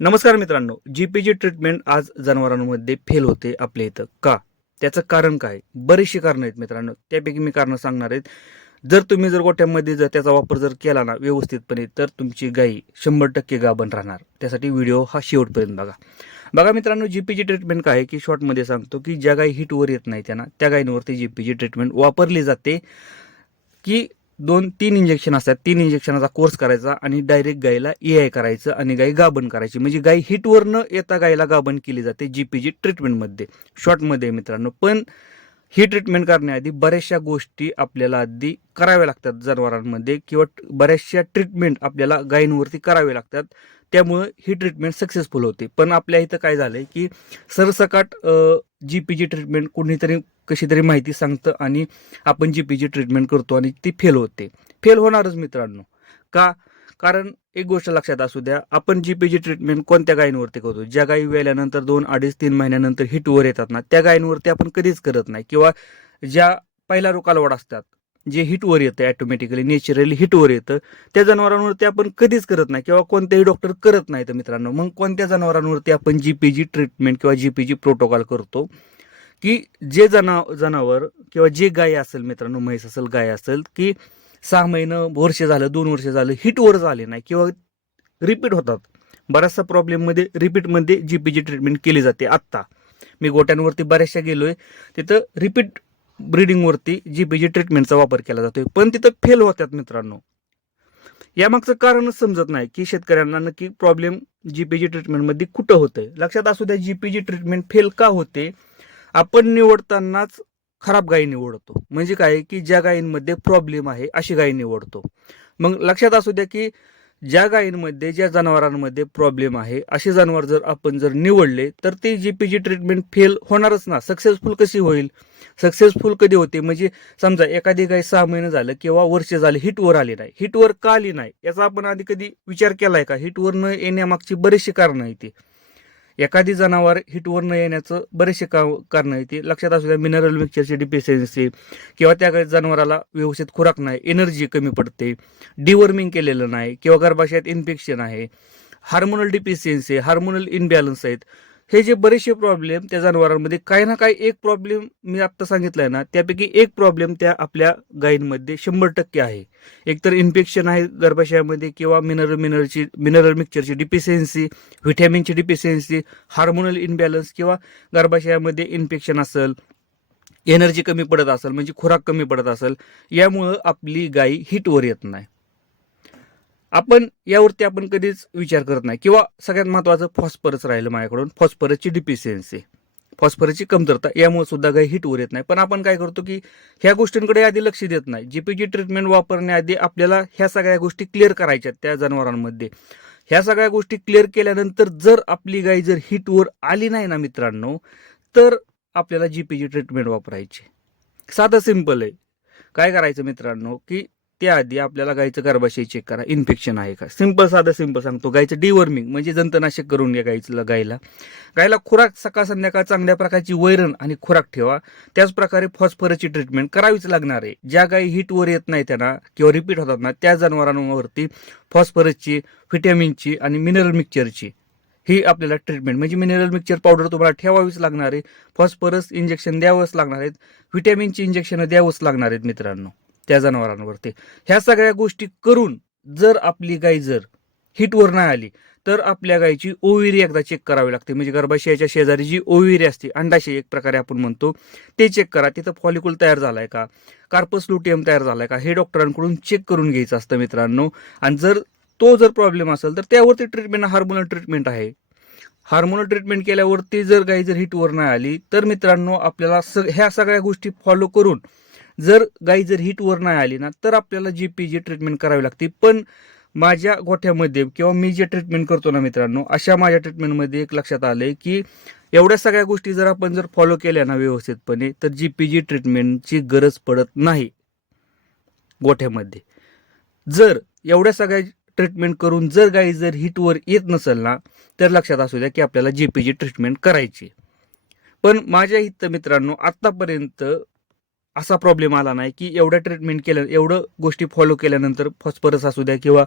नमस्कार मित्रांनो, GPG treatment आज जनावरांमध्ये फेल होते आपल्या इथं का? त्याचं कारण काय? बरीचशी कारणं आहेत मित्रांनो. त्यापैकी मी कारणं सांगणार आहेत. जर तुम्ही गोठ्यामध्ये जर त्याचा वापर जर केला ना व्यवस्थितपणे, तर तुमची गाई 100% गाभण राहणार. त्यासाठी व्हिडिओ हा शेवटपर्यंत बघा. बघा मित्रांनो, जीपीजी ट्रीटमेंट काय आहे की शॉर्टमध्ये सांगतो की ज्या गाई हिटवर येत नाही त्यांना त्या गायींवरती जीपीजी ट्रीटमेंट वापरली जाते की 2-3 इंजेक्शन असतात. 3 इंजेक्शनाचा कोर्स करायचा आणि डायरेक्ट गायीला EI करायचं आणि गाय गाभण करायची. म्हणजे गाय हिटवर न येता गायीला गाभण केली जाते जीपीजी ट्रीटमेंटमध्ये. शॉर्टमध्ये मित्रांनो. पण ही ट्रीटमेंट करण्याआधी बऱ्याचशा गोष्टी आपल्याला आधी कराव्या लागतात जनावरांमध्ये किंवा बऱ्याचशा ट्रीटमेंट आपल्याला गायींवरती कराव्या लागतात. त्यामुळे ही ट्रीटमेंट सक्सेसफुल होते. पण आपल्या इथं काय झालंय की सरसकट जीपीजी ट्रीटमेंट कुणीतरी कशी तरी माहिती सांगतं आणि आपण जीपीजी ट्रीटमेंट करतो आणि ती फेल होते. फेल होणारच मित्रांनो. का? कारण एक गोष्ट लक्षात असू द्या, आपण जीपीजी ट्रीटमेंट कोणत्या गायींवरती करतो? ज्या गायी वेल्यानंतर 2, 2.5, 3 महिन्यानंतर हिटवर येतात ना, त्या गायींवरती आपण कधीच करत नाही. किंवा ज्या पहिला कालवड असतात, जे हिटवर येतं ऑटोमॅटिकली नॅचरली हिटवर येतं, त्या जनावरांवरती आपण कधीच करत नाही किंवा कोणतेही डॉक्टर करत नाहीत मित्रांनो. मग कोणत्या जनावरांवरती आपण जीपीजी ट्रीटमेंट किंवा जीपीजी प्रोटोकॉल करतो? की जे जनावर किंवा जे गाय असेल मित्रांनो, म्हैस असेल, गाय असेल, की 6 महिने, वर्ष झालं, 2 वर्ष झालं हिटवर झाले नाही किंवा रिपीट होतात. बऱ्याचशा प्रॉब्लेममध्ये रिपीटमध्ये जीपीजी ट्रीटमेंट केली जाते. आत्ता मी गोट्यांवरती बऱ्याचशा गेलोय, तिथं रिपीट ब्रीडिंगवरती जीपीजी ट्रीटमेंटचा वापर केला जातोय, पण तिथं फेल होतात मित्रांनो. यामागचं कारणच समजत नाही की शेतकऱ्यांना नक्की प्रॉब्लेम जीपीजी ट्रीटमेंटमध्ये कुठं होतंय. लक्षात असू द्या, जीपीजी ट्रीटमेंट फेल का होते? आपण निवडतानाच खराब गायी निवडतो. म्हणजे काय की ज्या गायींमध्ये प्रॉब्लेम आहे अशी गायी निवडतो. मग लक्षात असू द्या की ज्या गायींमध्ये, ज्या जनावरांमध्ये प्रॉब्लेम आहे असे जनावर जर आपण निवडले, तर ते जीपीजी ट्रीटमेंट फेल होणारच ना. सक्सेसफुल कशी होईल? सक्सेसफुल कधी होते? म्हणजे समजा एखादी गाय 6 महिने झालं किंवा वर्ष झाले हिटवर आली नाही. हिटवर का आली नाही याचा आपण आधी कधी विचार केलाय का? हिटवर न येण्यामागची बरीचशी कारणं आहेत ती. एखादी जनावर हिटवर न येण्याचं बरेचसे कारण आहे. ते लक्षात असू द्या, मिनरल मिक्सचरची डिफिशियन्सी किंवा त्या जनावराला व्यवस्थित खुराक नाही, एनर्जी कमी पडते, डिवर्मिंग केलेलं नाही किंवा गर्भाशयात इन्फेक्शन आहे, हार्मोनल डिफिशियन्सी, हार्मोनल इनबॅलन्स आहेत. हे जे बरेचसे प्रॉब्लेम त्या जनावरांमध्ये काही ना काही एक प्रॉब्लेम मी आत्ता सांगितलंय ना, त्यापैकी एक प्रॉब्लेम त्या आपल्या गायींमध्ये 100% आहे. एकतर इन्फेक्शन आहे गर्भाशयामध्ये किंवा मिनरल मिक्सचरची डिफिशियन्सी, व्हिटॅमिनची डिफिशियन्सी, हार्मोनल इनबॅलन्स किंवा गर्भाशयामध्ये इन्फेक्शन असेल, एनर्जी कमी पडत असेल, म्हणजे खुराक कमी पडत असेल, यामुळं आपली गायी हिटवर येत नाही. आपण कधीच विचार करत नाही. किंवा सगळ्यात महत्वाचं फॉस्फरस राहिलं माझ्याकडून, फॉस्फरसची डिफिशियन्सी, फॉस्फरसची कमतरता, यामुळे सुद्धा गाय हिटवर येत नाही. पण आपण काय करतो की ह्या गोष्टींकडे आधी लक्ष देत नाही. जीपीजी ट्रीटमेंट वापरण्याआधी आपल्याला ह्या सगळ्या गोष्टी क्लिअर करायच्या त्या जनावरांमध्ये. ह्या सगळ्या गोष्टी क्लिअर केल्यानंतर जर आपली गाय जर हिटवर आली नाही ना मित्रांनो, तर आपल्याला जीपीजी ट्रीटमेंट वापरायची. साधं सिंपल आहे. काय करायचं मित्रांनो की त्याआधी आपल्याला गायचं गर्भाशय चेक करा, इन्फेक्शन आहे का. सिंपल सांगतो. गायचं डिवर्मिंग म्हणजे जंतनाशक करून घ्या गायला. गायला खुराक सकाळ संध्याकाळ चांगल्या प्रकारची वैरण आणि खुराक ठेवा. त्याचप्रकारे फॉस्फरसची ट्रीटमेंट करावीच लागणार आहे. ज्या गायी हिटवर येत नाही त्यांना किंवा रिपीट होतात ना, त्या जनावरांवरती फॉस्फरसची, व्हिटॅमिनची आणि मिनरल मिक्सचरची ही आपल्याला ट्रीटमेंट, म्हणजे मिनरल मिक्सचर पावडर तुम्हाला ठेवावीच लागणार आहे, फॉस्फरस इंजेक्शन द्यावंच लागणार आहेत, व्हिटॅमिनची इंजेक्शन द्यावंच लागणार आहेत मित्रांनो त्या जनावरांवरती. ह्या सगळ्या गोष्टी करून जर आपली गाय जर हिटवर नाही आली, तर आपल्या गायची ओव्हिरी एकदा चेक करावी लागते. म्हणजे गर्भाशयाच्या शेजारी जी ओव्हिरी असते, अंडाशय एक प्रकारे आपण म्हणतो, ते चेक करा. तिथं फॉलिक्युल तयार झालाय का, कार्पस लुटियम तयार झालाय का, हे डॉक्टरांकडून चेक करून घ्यायचं असतं मित्रांनो. आणि जर प्रॉब्लेम असेल तर त्यावरती ट्रीटमेंट हार्मोनल ट्रीटमेंट आहे. हार्मोनल ट्रीटमेंट केल्यावरती जर गाय जर हिटवर नाही आली, तर मित्रांनो आपल्याला ह्या सगळ्या गोष्टी फॉलो करून जर गाय जर हिटवर नाही आली ना, तर आपल्याला जीपीजी ट्रीटमेंट करावी लागते. पण माझ्या गोठ्यामध्ये किंवा मी जे ट्रीटमेंट करतो ना मित्रांनो, अशा माझ्या ट्रीटमेंटमध्ये एक लक्षात आलंय की एवढ्या सगळ्या गोष्टी जर आपण फॉलो केल्या ना व्यवस्थितपणे, तर जीपीजी ट्रीटमेंटची गरज पडत नाही गोठ्यामध्ये. जर एवढ्या सगळ्या ट्रीटमेंट करून जर गाय जर हिटवर येत नसेल ना, तर लक्षात असू द्या की आपल्याला जीपीजी ट्रीटमेंट करायची. पण माझ्या इथं मित्रांनो आतापर्यंत असा प्रॉब्लेम आला नाही की एवढ्या ट्रीटमेंट केल्या, एवढं गोष्टी फॉलो केल्यानंतर फॉस्फरस असू द्या किंवा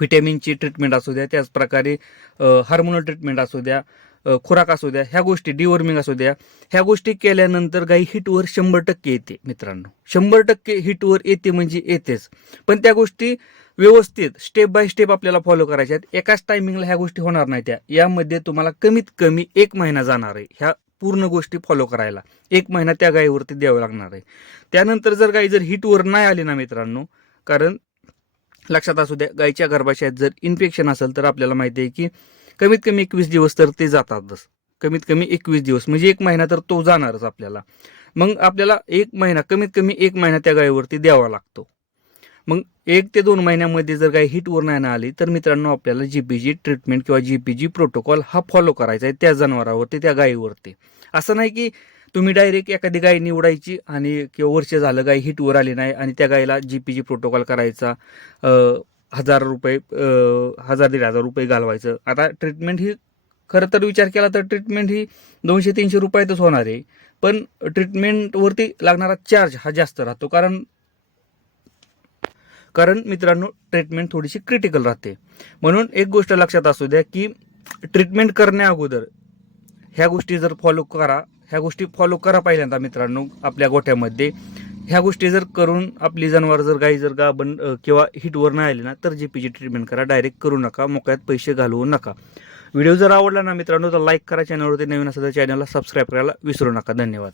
व्हिटॅमिनची ट्रीटमेंट असू द्या, त्याचप्रकारे हार्मोनल ट्रीटमेंट असू द्या, खुराक असू द्या, ह्या गोष्टी डिवॉर्मिंग असू द्या, ह्या गोष्टी केल्यानंतर गाई हिटवर 100% येते मित्रांनो. 100% हिटवर येते म्हणजे येतेच. पण त्या गोष्टी व्यवस्थित स्टेप बाय स्टेप आपल्याला फॉलो करायच्या आहेत. एकाच टायमिंगला ह्या गोष्टी होणार नाही. यामध्ये तुम्हाला कमीत कमी 1 महिना जाणार आहे ह्या पूर्ण गोष्टी फॉलो करायला. 1 महिना त्या गायीवरती द्यावा लागणार आहे. त्यानंतर जर गाई जर हिटवर नाही आली ना मित्रांनो, कारण लक्षात असू द्या, गायीच्या गर्भाशयात जर इन्फेक्शन असेल तर आपल्याला माहिती आहे की कमीत कमी 21 दिवस तर ते जातातच. कमीत कमी 21 दिवस म्हणजे 1 महिना तर तो जाणारच आपल्याला. मग आपल्याला 1 महिना, कमीत कमी 1 महिना त्या गायीवरती द्यावा लागतो. मग 1 ते 2 महिन्यामध्ये जर गाय हिटवर नाही ना आली तर मित्रांनो आपल्याला जीपीजी ट्रीटमेंट किंवा जीपीजी प्रोटोकॉल हा फॉलो करायचा आहे त्या जनावरावरती, त्या गायीवरती. असं नाही की तुम्ही डायरेक्ट एखादी गाय निवडायची आणि किंवा वर्ष झालं गाय हिटवर आली नाही आणि त्या गायीला जीपीजी प्रोटोकॉल करायचा, 1,000 रुपये 1,000-1,500 रुपये घालवायचं. आता ट्रीटमेंट ही खरं तर विचार केला तर ट्रीटमेंट ही 200-300 रुपयातच होणार आहे. पण ट्रीटमेंटवरती लागणारा चार्ज हा जास्त राहतो. कारण मित्रांनो ट्रीटमेंट थोडीशी क्रिटिकल राहते. म्हणून एक गोष्ट लक्षात असू द्या की ट्रीटमेंट करण्या अगोदर ह्या गोष्टी जर फॉलो करा पहिल्यांदा मित्रांनो आपल्या गोठ्यामध्ये. ह्या गोष्टी जर करून आपली जनावर जर गाई जर गाभण किंवा हिटवर नाही आली ना तर जीपीजी ट्रीटमेंट करा. डायरेक्ट करू नका, मोकळ्यात पैसे घालवू नका. व्हिडिओ जर आवडला ना मित्रांनो तर लाईक करा, चॅनलवरती नवीन असेल तर चॅनलला सबस्क्राईब करायला विसरू नका. धन्यवाद.